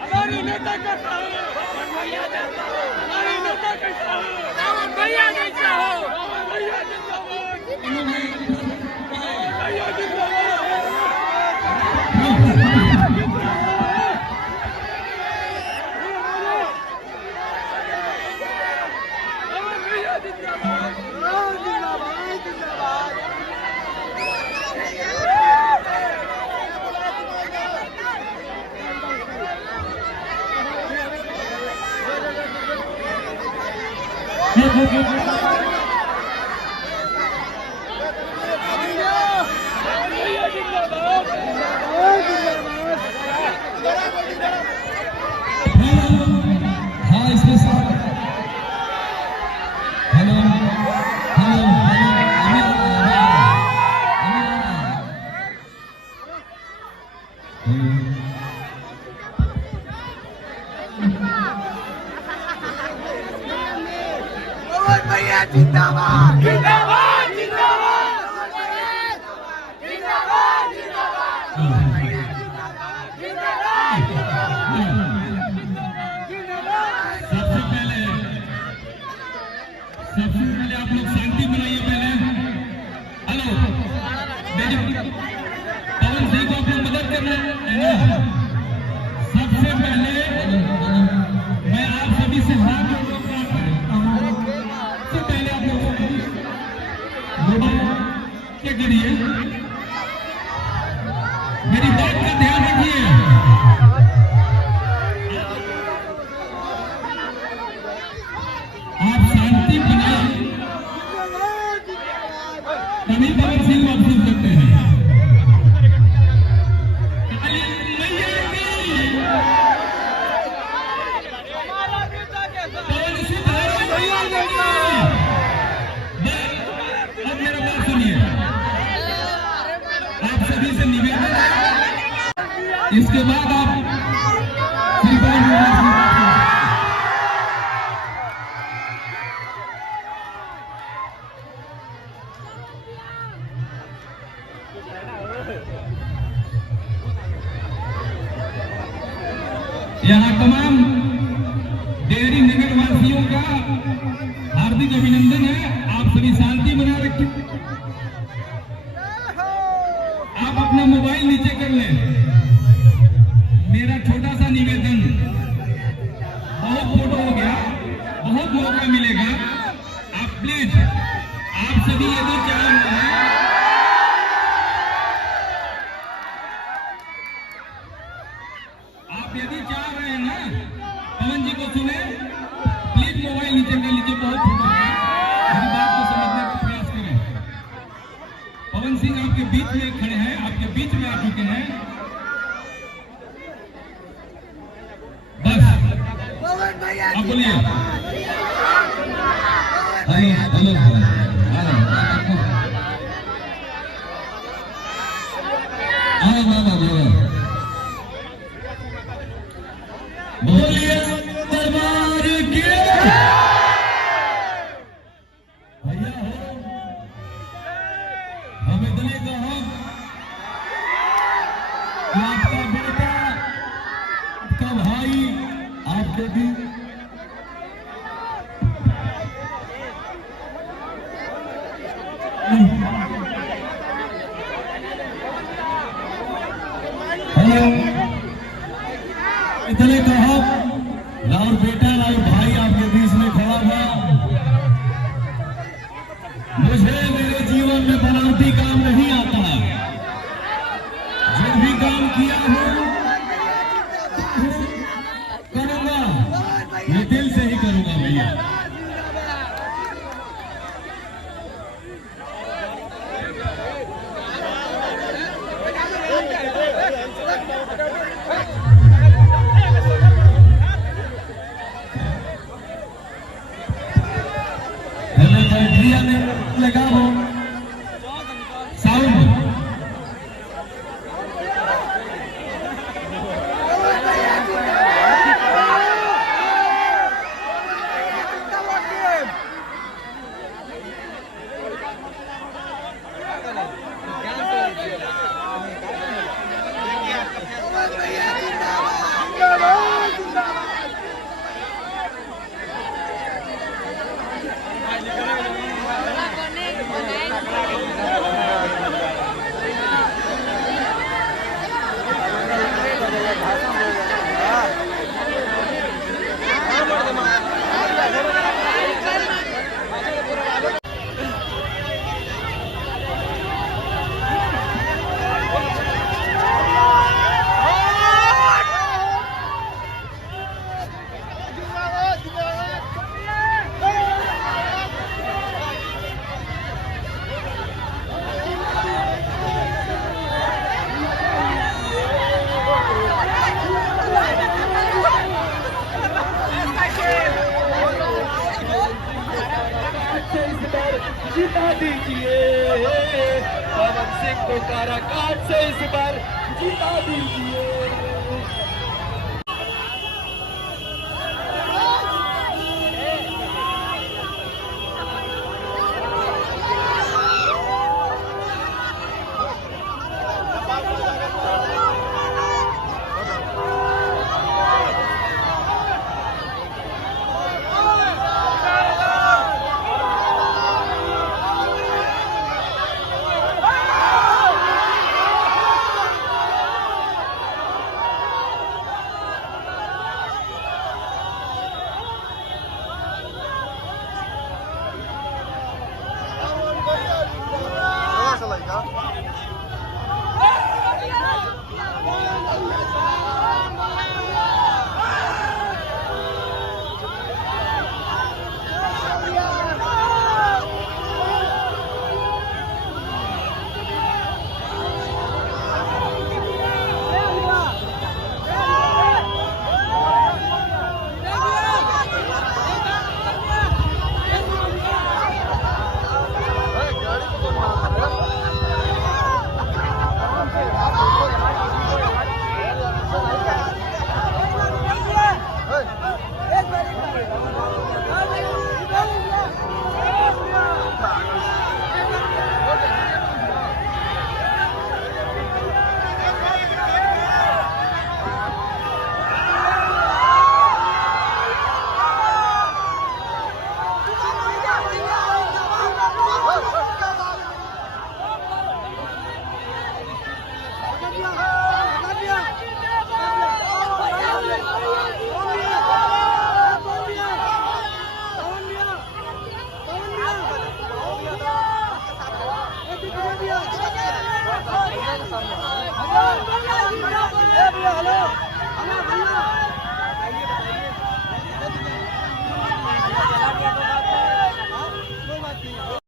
हमारी नेता का हमारी नेता कैसा हो भैया जैसा हो भैया जिंदाबाद जिंदाबाद जिंदाबाद सबसे पहले आप लोग शांति बनाइए। पहले हेलो पवन सिंह को आपको मदद करना है ना। सबसे पहले मैं आप सभी से हाथ जोड़ता हूं। सबसे पहले आप लोगों को क्या करिए, मेरी बात का ध्यान रखिए। आप शांति बनाए तभी पवन सिंह आप सुन सकते हैं। अब मेरा बात सुनिए, आप सभी से निवेदन है, इसके बाद आप यहाँ तमाम डेहरी नगर वासियों का हार्दिक अभिनंदन है। आप सभी शांति बना रखें। आप अपना मोबाइल नीचे कर लें। मेरा छोटा सा निवेदन, बहुत फोटो हो गया, बहुत मौका मिलेगा। आप प्लीज, आप सभी यदि चाह रहे हैं, आप यदि चाह रहे हैं ना पवन जी को सुने, प्लीज मोबाइल नीचे कर लीजिए। बहुत फोटो है, मेरी बात को समझने का प्रयास करें। पवन सिंह आपके बीच में खड़े हैं, आपके बीच में आ चुके हैं। बस आप बोलिए। हेलो बोलिए दरबार के भैया हो, हम इतने कहा कि आपका बेटा, आपका भाई, आपके भी इतने कहा लाल बेटा, लाल भाई आपके बीच में खड़ा था। मुझे मेरे जीवन में बनावटी काम नहीं आता। जो भी काम किया है करूंगा, ये दिल से ही करूंगा भैया। लगा हो साउंड जिता दीजिए, पवन सिंह को काराकाट से इस बार जिता दीजिए। हेलो